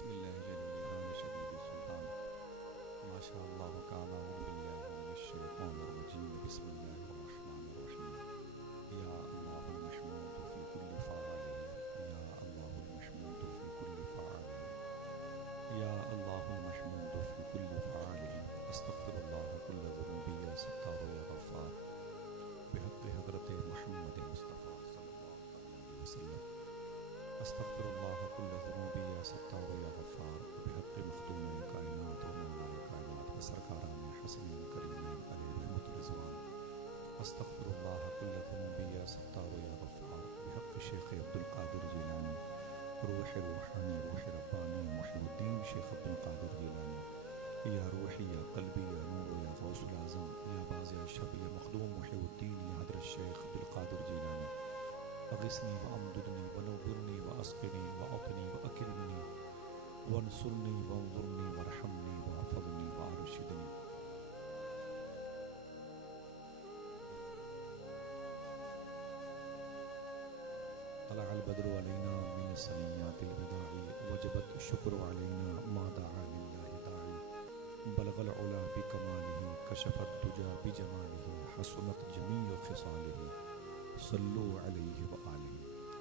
بسم الله جليل الإمام شديد السلطان ما شاء الله كان. أعوذ بالله من الشيطان الرجيم. بسم الله الرحمن الرحيم. يا الله المحمود في كل فعال، يا الله المحمود في كل فعال، يا الله المحمود في كل فعال. أستغفر الله كل ذنوبي يا ستار يا غفار، بحق حضرت محمد مصطفى صلى الله عليه وسلم. استغفر الله كل ذنوبی یا ستار یا غفار، بحق مخدوم کائنات و مولا کائنات و سرکاران حسنین کریمین علیہ رحمت رضوان. استغفر اللہ کل ذنوبی یا ستار یا غفار، بحق شیخ عبدالقادر جیلانی روح روحانی روح ربانی محی الدین شیخ عبدالقادر جیلانی. یا روحی یا قلبی یا نور یا غوث العظم یا باز یا شب یا مخدوم محی الدین یا حضرت شیخ عبدالقادر جیلانی. اغثنی وامددنی ونورنی واسقنی واعطنی واکرمنی وانصرنی وانظرنی وارحمنی واحفظنی وارشدنی. طلع البدر علینا من ثنیات الوداع، وجبت الشکر علینا ما دعا للہ داعی. بلغ العلا بکمالہ، کشف الدجا بجمالہ، حسنت جمیع خصالہ، صلو علیہ وآلہ.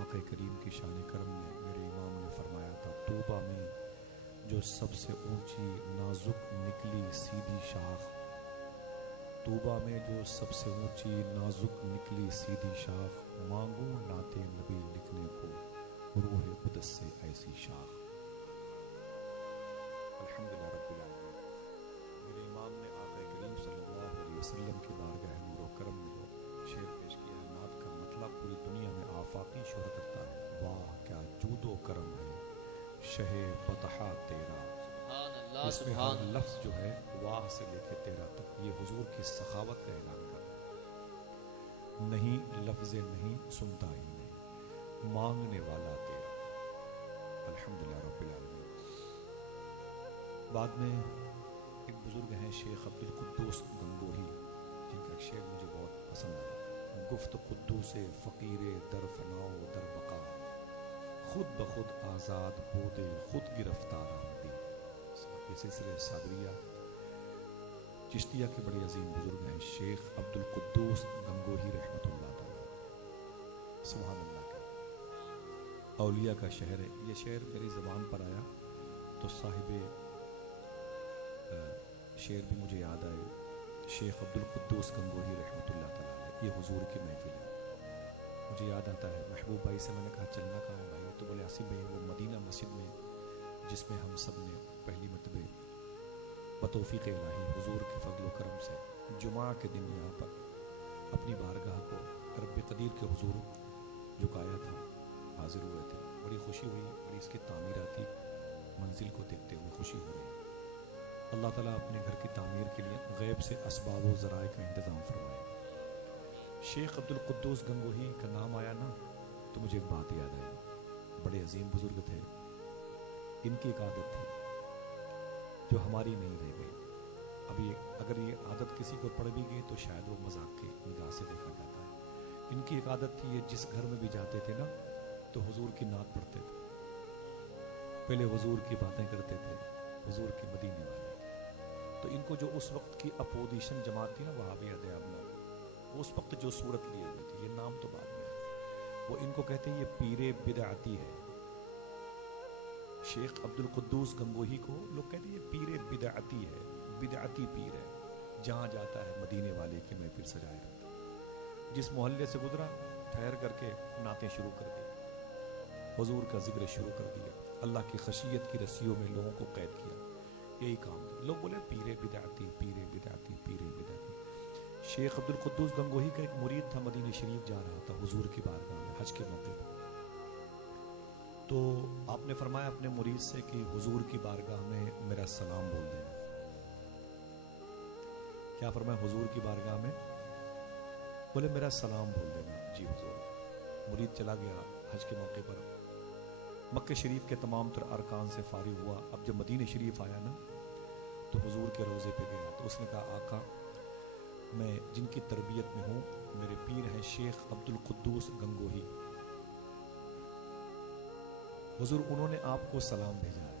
آقا کریم کی شان کرم میں میرے امام نے فرمایا تھا، طوبہ میں جو سب سے اونچی نازک نکلی سیدھی شاخ، طوبہ میں جو سب سے اونچی نازک نکلی سیدھی شاخ، مانگوں نعت نبی لکھنے کو روح قدس سے ایسی شاخ. الحمدللہ رب العالمین. میرے امام نے آقا کریم صلی اللہ علیہ وسلم کی بارگاہ نور و کرم میں جو شعر پیش کیا ہے، نعت کا مطلب پوری دنیا میں آفاقی شہرت رکھتا ہے. واہ کیا جود و کرم ہے شہ بطحا تیرا. اس میں ہر لفظ جو ہے واہ سے لے کے تیرا تک یہ حضور کی سخاوت کا اعلان کرتا ہے. نہیں لفظ نہیں سنتا ہی نہیں، مانگنے والا تیرا. الحمدللہ رب العالمین. بعد میں ایک بزرگ ہیں شیخ عبدالقدوس گنگوہی، جن کا ایک شعر مجھے بہت پسند آیا. گفت قدوس فقیر در فنا و در بقا، خود بخود آزاد بود خود گرفتار آمدی. یہ سلسلہ صابریہ چشتیہ کے بڑے عظیم بزرگ ہیں شیخ عبدالقدوس گنگوہی رحمۃ اللہ تعالی. سبحان اللہ کا اولیاء کا شہر ہے. یہ شعر میری زبان پر آیا تو صاحب شعر بھی مجھے یاد آئے، شیخ عبدالقدوس گنگوہی رحمۃ اللہ تعالی. یہ حضور کی محفل ہے. مجھے یاد آتا ہے محبوب بھائی سے میں نے کہا چلنا کہاں ہے بھائی؟ تو بولے آصف بھائی وہ مدینہ مسجد میں جس میں ہم سب نے پہلی مرتبہ بتوفیق الہی حضور کے فضل و کرم سے جمعہ کے دن یہاں پر اپنی بارگاہ کو رب قدیر کے حضور جھکایا تھا، حاضر ہوئے تھے. بڑی خوشی ہوئی، بڑی اس کی تعمیراتی منزل کو دیکھتے ہوئے خوشی ہوئی. اللہ تعالیٰ اپنے گھر کی تعمیر کے لیے غیب سے اسباب و ذرائع کا انتظام فرمائے. شیخ عبدالقدوس گنگوہی کا نام آیا نا تو مجھے ایک بات یاد آئی. بڑے عظیم بزرگ تھے. ان کی ایک عادت تھی جو ہماری نہیں رہ گئی. ابھی اگر یہ عادت کسی کو پڑ بھی گئی تو شاید وہ مذاق کی نگاہ سے دیکھا جاتا ہے. ان کی ایک عادت تھی، یہ جس گھر میں بھی جاتے تھے نا تو حضور کی نعت پڑھتے تھے. پہلے حضور کی باتیں کرتے تھے، حضور کے مدینے والے. تو ان کو جو اس وقت کی اپوزیشن جماعت تھی نا وہابیہ دیابنا، اس وقت جو صورت لیے ہوئے تھی، یہ نام تو بعد میں ہے، وہ ان کو کہتے ہیں یہ پیر بدعتی ہے. شیخ عبدالقدوس گنگوہی کو لوگ کہتے ہیں یہ پیر بدعتی ہے، بدعتی پیر ہے. جہاں جاتا ہے مدینے والے کی محفل سجائے رکھتا. جس محلے سے گزرا ٹھہر کر کے نعتیں شروع کر دی، حضور کا ذکر شروع کر دیا، اللہ کی خشیت کی رسیوں میں لوگوں کو قید کیا. یہی کام تھا. لوگ بولے پیر بدعتی پیر بدعتی پیر بدعتی. شیخ عبدالقدوس گنگوہی کا ایک مرید تھا، مدینہ شریف جا رہا تھا حضور کی بارگاہ میں حج کے موقع پر. تو آپ نے فرمایا اپنے مرید سے کہ حضور کی بارگاہ میں میرا سلام بول دینا. کیا فرمایا؟ حضور کی بارگاہ میں بولے میرا سلام بول دینا. جی حضور. مرید چلا گیا حج کے موقع پر، مکہ شریف کے تمام تر ارکان سے فارغ ہوا. اب جب مدینہ شریف آیا نا تو حضور کے روضے پہ گیا تو اس نے کہا آقا میں جن کی تربیت میں ہوں میرے پیر ہیں شیخ عبدالقدوس گنگوہی. حضور انہوں نے آپ کو سلام بھیجا ہے.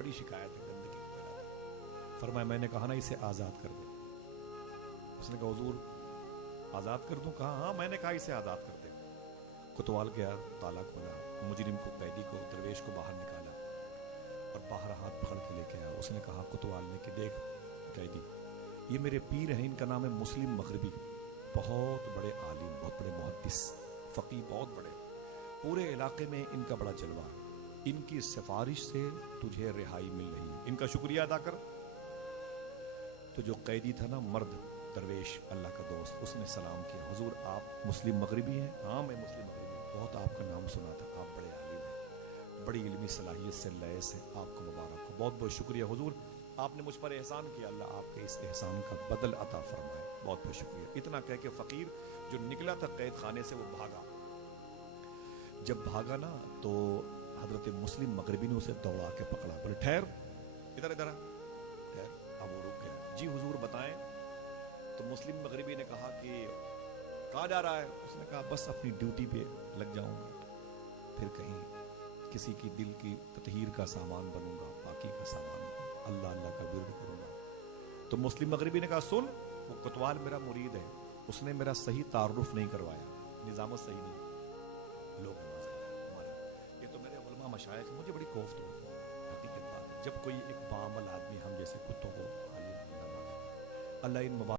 بڑی شکایت ہے گندگی کی طرح. فرمایا میں نے کہا نا اسے آزاد کر دو. اس نے کہا حضور آزاد کر دوں؟ کہا ہاں میں نے کہا اسے آزاد کر دے. کوتوال گیا, تالا کھولا, مجرم کو, قیدی کو, درویش کو باہر نکالا اور باہر ہاتھ پکڑ کے لے کے آیا. اس نے کہا کوتوال نے کہ دیکھ قیدی, یہ میرے پیر ہیں, ان کا نام ہے مسلم مغربی, بہت بڑے عالم, بہت بڑے محدث, فقیہ, بہت بڑے, پورے علاقے میں ان کا بڑا جلوہ, ان کی سفارش سے تجھے رہائی مل رہی ہے, ان کا شکریہ ادا کر. تو جو قیدی تھا نا, مرد درویش اللہ کا دوست, اس نے سلام کیا, حضور آپ مسلم مغربی ہیں؟ ہاں میں مسلم مغربی ہوں, بہت آپ کا نام سنا تھا, آپ بڑے عالم ہیں, بڑی علمی صلاحیت سے لیس ہے, آپ کو مبارک ہو, بہت بہت شکریہ حضور, آپ نے مجھ پر احسان کیا, اللہ آپ کے اس احسان کا بدل عطا فرمائے, بہت بہت شکریہ. اتنا کہہ کے فقیر جو نکلا تھا قید خانے سے وہ بھاگا. جب بھاگا نا تو حضرت مسلم مغربی نے اسے دوڑا کے پکڑا, بولے ٹھہر, ادھر ادھر ٹھہر. اب وہ رک گیا. جی حضور بتائیں. تو مسلم مغربی نے کہا کہ کہاں جا رہا ہے؟ اس نے کہا بس اپنی ڈیوٹی پہ لگ جاؤں گا, پھر کہیں کسی کی دل کی تطہیر کا سامان بنوں گا, پاکی کا سامان, اللہ اللہ کا ورد کروں گا. تو مسلم مغربی نے کہا سن, وہ کوتوال میرا مرید ہے, اس نے میرا صحیح تعارف نہیں کروایا, نظامت صحیح نہیں. لوگ ہمارے یہ تو میرے علماء مشائخ, مجھے بڑی کوفت ہوتی ہے. حقیقت بات ہے, جب کوئی ایک بعمل آدمی ہم جیسے کتوں کو عالم اللہ ان